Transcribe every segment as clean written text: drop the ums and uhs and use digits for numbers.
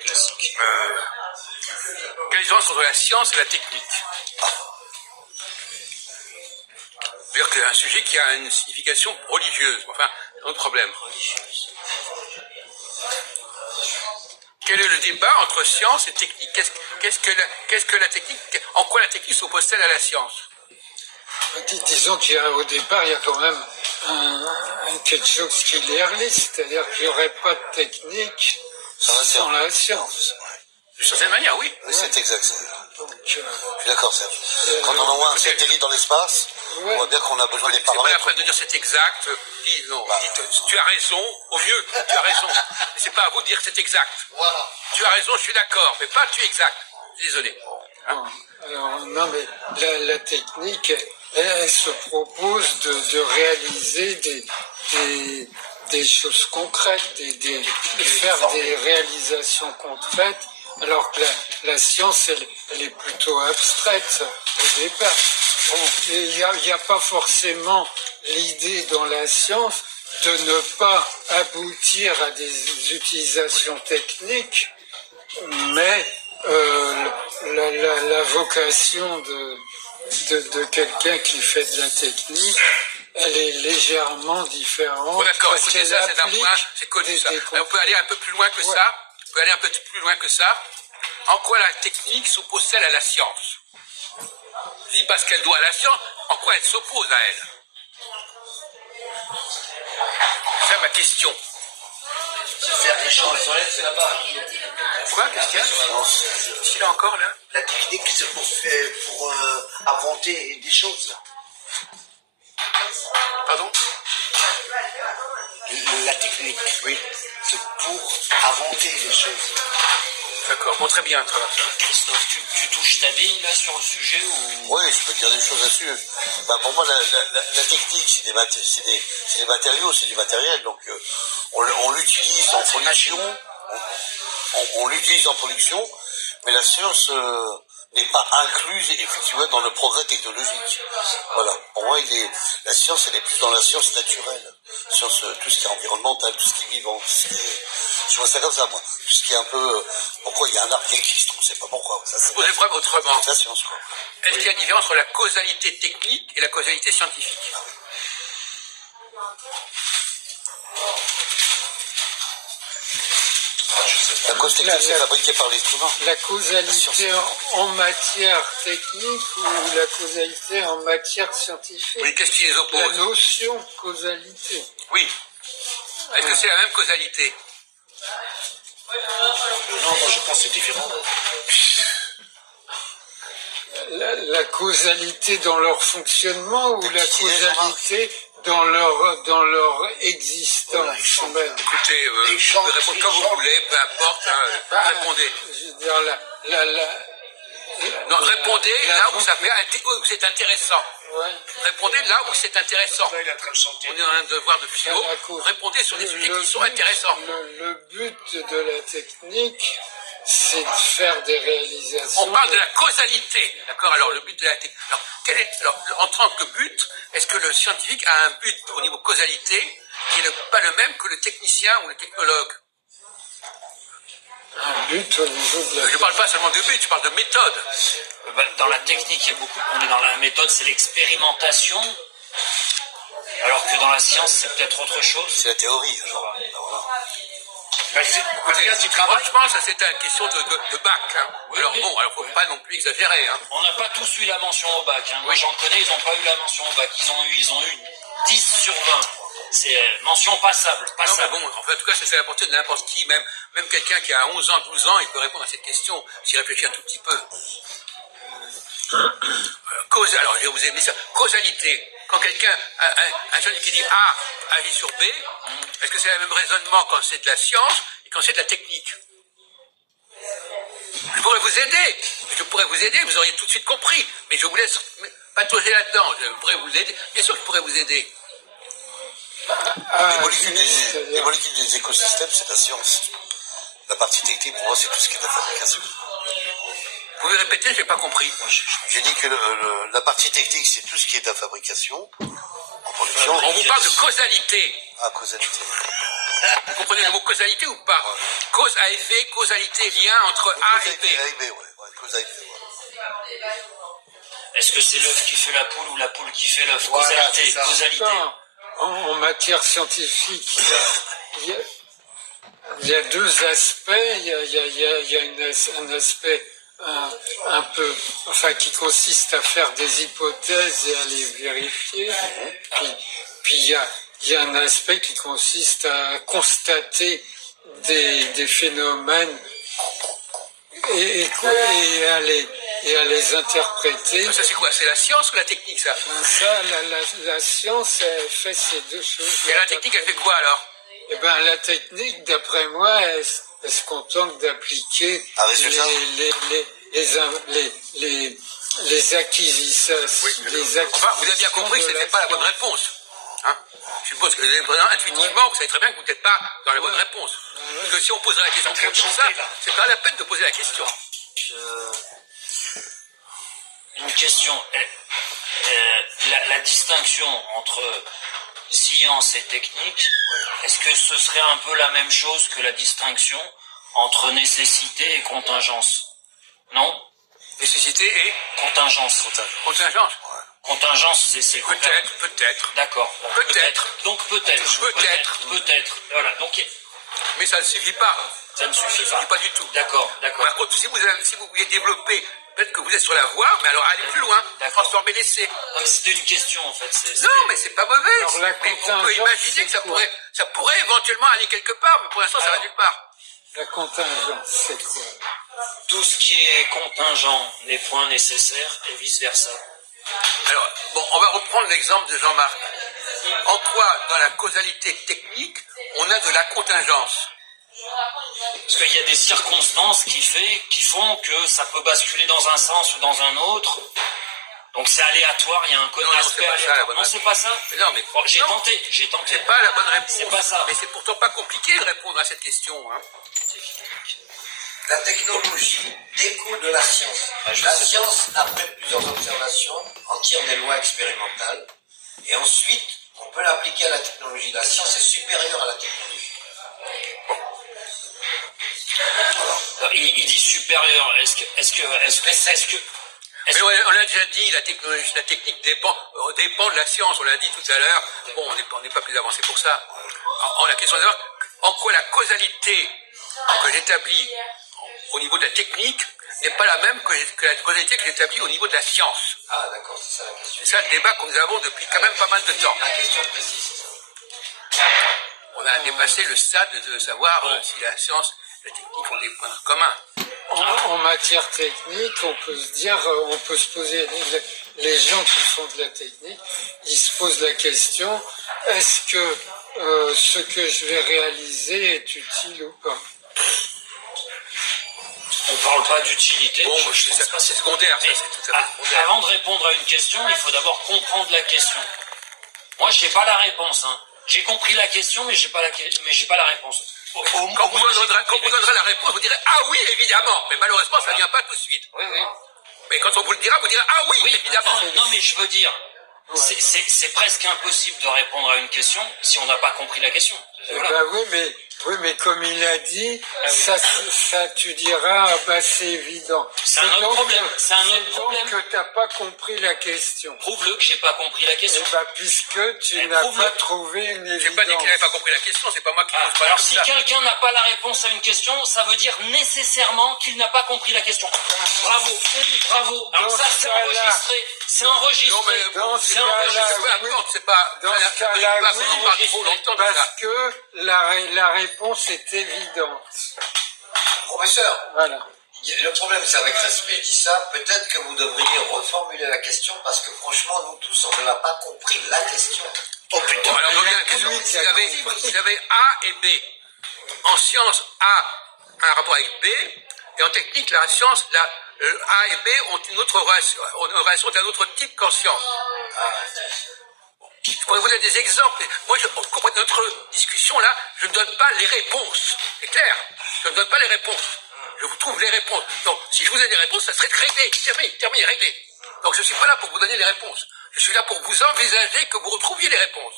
quelle est la différence entre la science et la technique? C'est-à-dire que c'est un sujet qui a une signification religieuse, enfin, c'est un autre problème. Quel est le débat entre science et technique? Qu'est-ce que la technique, en quoi la technique s'oppose-t-elle à la science? Disons qu'au départ, il y a quand même quelque chose qui est réaliste, c'est-à-dire qu'il n'y aurait pas de technique sans la science. D'une certaine manière, oui. Oui, c'est exact. Donc, je suis d'accord, Serge. Quand on envoie un satellite dans l'espace, on voit bien qu'on a besoin des paramètres. C'est pas la peine de dire c'est exact. Non, dites, tu as raison, au mieux, tu as raison. C'est pas à vous de dire que c'est exact. Voilà. Tu as raison, je suis d'accord, mais pas tu es exact. Désolé. bon, alors, non, mais la technique, elle se propose de réaliser des choses concrètes, de faire des réalisations concrètes, alors que la science, elle est plutôt abstraite au départ. Bon, il n'y a pas forcément l'idée dans la science de ne pas aboutir à des utilisations techniques, mais la vocation de quelqu'un qui fait de la technique, elle est légèrement différente. Bon, d'accord, parce écoutez, qu'elle ça c'est un applique point, c'est connu ça. On peut aller un peu plus loin que Ouais. ça. On peut aller un peu plus loin que ça. En quoi la technique s'oppose-t-elle à la science? Je ne dis pas ce qu'elle doit à la science, en quoi elle s'oppose à elle. C'est ma question. Faire des choses. Quoi? Qu'est-ce qu'il y a? Qu'est-ce qu'il a encore là? La technique, c'est pour inventer des choses. Pardon? La technique, oui, c'est pour inventer des choses. D'accord, bon, très bien, très bien. Christophe, tu touches ta bille là sur le sujet ou... Oui, je peux dire des choses là-dessus. Pour moi, la technique, c'est des matériaux, c'est du matériel. Donc, on l'utilise en production. On l'utilise en production, mais la science n'est pas incluse effectivement dans le progrès technologique. Voilà. Pour moi, la science, elle est plus dans la science naturelle. Science, tout ce qui est environnemental, tout ce qui est vivant. Je vois ça comme ça, moi. Tout ce qui est un peu... pourquoi il y a un arbre qui existe, on ne sait pas pourquoi. Ça, c'est Posez le problème autrement. la science, quoi. Est-ce qu'il y a une différence entre la causalité technique et la causalité scientifique? La cause technique, c'est fabriqué par l'être humain. La causalité en matière technique ou la causalité en matière scientifique? Oui, qu'est-ce qui les La oppose? notion de causalité. Oui. Est-ce que c'est la même causalité? Non, moi je pense que c'est différent. La causalité dans leur fonctionnement ou la causalité dans leur existence même? Écoutez, vous pouvez répondre comme vous voulez, peu importe, hein, répondez. Je veux dire, Non, répondez là où où c'est intéressant. ouais. Répondez là où c'est intéressant. Là, il est en train de chanter. On est dans un devoir de philo. Répondez sur des sujets qui sont intéressants. Le but de la technique, c'est de faire des réalisations. On parle de la causalité, d'accord? Alors le but de la technique. Alors, en tant que but, est-ce que le scientifique a un but au niveau causalité qui n'est pas le même que le technicien ou le technologue? Un but au niveau de la... Je ne parle pas seulement de but, je parle de méthode. Dans la technique, il y a beaucoup. On est dans la méthode, c'est l'expérimentation. Alors que dans la science, c'est peut-être autre chose. C'est la théorie. Franchement, ça c'est une question de bac. Hein. Alors bon, il ne faut pas non plus exagérer. Hein. On n'a pas tous eu la mention au bac. Hein. Moi, j'en connais, ils n'ont pas eu la mention au bac. Ils ont eu 10 sur 20. C'est mention passable. Non, mais bon, en tout cas, ça fait la portée de n'importe qui, même quelqu'un qui a 11 ans, 12 ans, il peut répondre à cette question, s'il réfléchit un tout petit peu. Alors, je vous ai mis ça. Causalité. Quand quelqu'un, un scientifique qui dit A agit sur B, est-ce que c'est le même raisonnement quand c'est de la science et quand c'est de la technique? Je pourrais vous aider, vous auriez tout de suite compris, mais je vous laisse patauger là-dedans, je pourrais vous aider, bien sûr que je pourrais vous aider. Les molécules des écosystèmes, c'est la science. La partie technique, pour moi, c'est tout ce qui est de la fabrication. Vous pouvez répéter, je n'ai pas compris. J'ai dit que la partie technique, c'est tout ce qui est de la fabrication, en production. On vous parle de causalité. Ah, causalité. Vous comprenez le mot causalité ou pas? cause à effet, causalité, lien entre A et B. Causalité, A et B, ouais, causalité, ouais. Est-ce que c'est l'œuf qui fait la poule ou la poule qui fait l'œuf? Voilà, Causalité, c'est ça. causalité. En matière scientifique, il y a deux aspects. Il y a un aspect un peu, enfin, qui consiste à faire des hypothèses et à les vérifier. Puis il y a un aspect qui consiste à constater des phénomènes et à les interpréter. Ça c'est quoi? C'est la science ou la technique ça? Ça, la science, elle fait ces deux choses. Et la technique elle fait quoi alors? Eh ben, la technique, d'après moi, elle se contente d'appliquer Un résultat. les acquisitions. Oui. Enfin, vous avez bien compris que ce n'était pas la bonne réponse. Hein, je suppose que intuitivement, vous savez très bien que vous n'êtes pas dans la bonne réponse. Parce que si on posait la question comme ça, c'est pas la peine de poser la question. Une question. La distinction entre science et technique, est-ce que ce serait un peu la même chose que la distinction entre nécessité et contingence? Non? Nécessité et Contingence. contingence. Contingence, c'est quoi? Peut-être. D'accord. Bon, Peut-être. Donc peut-être. Peut-être. Voilà. Donc Mais ça ne suffit pas. ça ne suffit Ça ne pas. suffit pas du tout. D'accord. Par contre, si vous vouliez développer, peut-être que vous êtes sur la voie, mais alors allez plus loin, D'accord. transformer l'essai. Non, mais c'était une question en fait. Non, mais c'est pas mauvais. Alors, la Mais on peut contingence, imaginer que c'est quoi? ça pourrait éventuellement aller quelque part, mais pour l'instant, ça va nulle part. La contingence, c'est quoi? Tout ce qui est contingent n'est point nécessaire et vice versa. Alors, bon, on va reprendre l'exemple de Jean-Marc. En quoi, dans la causalité technique, on a de la contingence? Parce qu'il y a des circonstances qui font que ça peut basculer dans un sens ou dans un autre. Donc c'est aléatoire, il y a un Non, aspect c'est pas ça, aléatoire. la bonne Non, c'est pas ça. Mais non, mais Bon, j'ai non, tenté. c'est pas la bonne réponse. C'est pas ça. Mais c'est pourtant pas compliqué de répondre à cette question. Hein. La technologie découle de la science. La science, après plusieurs observations, en tire des lois expérimentales. Et ensuite, on peut l'appliquer à la technologie. La science est supérieure à la technologie. Il dit supérieur. Est-ce que Mais on l'a déjà dit, la technique dépend de la science, on l'a dit tout à l'heure. Bon, on n'est pas plus avancé pour ça. La question est de savoir en quoi la causalité que j'établis au niveau de la technique n'est pas la même que la causalité que j'établis au niveau de la science. Ah, d'accord, c'est ça la question. C'est ça le débat que nous avons depuis quand même pas mal de temps. La question précise, c'est ça. On a dépassé le stade de savoir si la science et la technique ont des points communs. En matière technique, on peut se poser, les gens qui font de la technique, ils se posent la question, est-ce que ce que je vais réaliser est utile ou pas? on parle pas d'utilité? Bon, je pense pas. c'est secondaire, ça, Mais c'est tout à fait secondaire. avant de répondre à une question, il faut d'abord comprendre la question. Moi, j'ai pas la réponse. Hein. J'ai compris la question, mais j'ai pas la réponse. Quand vous donnerez la réponse, vous direz « Ah oui, évidemment !» Mais malheureusement, ça ne vient pas tout de suite. Oui. Mais quand on vous le dira, vous direz « Ah oui, évidemment !» Non, mais je veux dire, c'est presque impossible de répondre à une question si on n'a pas compris la question. Voilà. Ben oui, mais comme il a dit, ça tu diras, c'est évident. C'est un autre problème. C'est un autre problème. Donc que tu n'as pas compris la question. Prouve-le que j'ai pas compris la question. Eh ben, puisque tu n'as pas trouvé une évidence. Je n'ai pas dit qu'il n'avait pas compris la question, c'est pas moi qui pose pas Alors comme si ça. quelqu'un n'a pas la réponse à une question, ça veut dire nécessairement qu'il n'a pas compris la question. Bravo. Alors ça, c'est enregistré. C'est enregistré. dans ce C'est cas-là, enregistré. Peu importe, c'est pas... Dans ce cas-là, pas oui, on parle trop longtemps de ça. parce que la réponse est évidente. Professeur, Voilà. le problème, c'est avec respect, je dis ça, peut-être que vous devriez reformuler la question parce que franchement, nous tous, on n'a pas compris la question. Oh putain. Bon, alors, je reviens à la question. Vous avez A et B. En science, A a un rapport avec B, et en technique, la science, A et B ont une relation d'un autre type qu'en science. Je pourrais vous donner des exemples. Moi, dans notre discussion là, je ne donne pas les réponses. C'est clair. Je ne donne pas les réponses. Je vous trouve les réponses. Donc, si je vous donne des réponses, ça serait réglé. Terminé, réglé. Donc, je ne suis pas là pour vous donner les réponses. Je suis là pour vous envisager que vous retrouviez les réponses.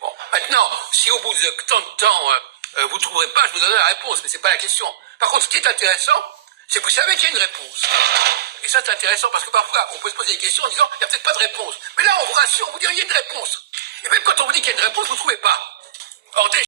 Bon, maintenant, si au bout de tant de temps, vous ne trouverez pas, je vous donne la réponse, mais c'est pas la question. Par contre, ce qui est intéressant, c'est que vous savez qu'il y a une réponse. Et ça, c'est intéressant parce que parfois, on peut se poser des questions en disant, il n'y a peut-être pas de réponse. Mais là, on vous rassure, on vous dit, il y a une réponse. Et même quand on vous dit qu'il y a une réponse, vous ne trouvez pas. Or,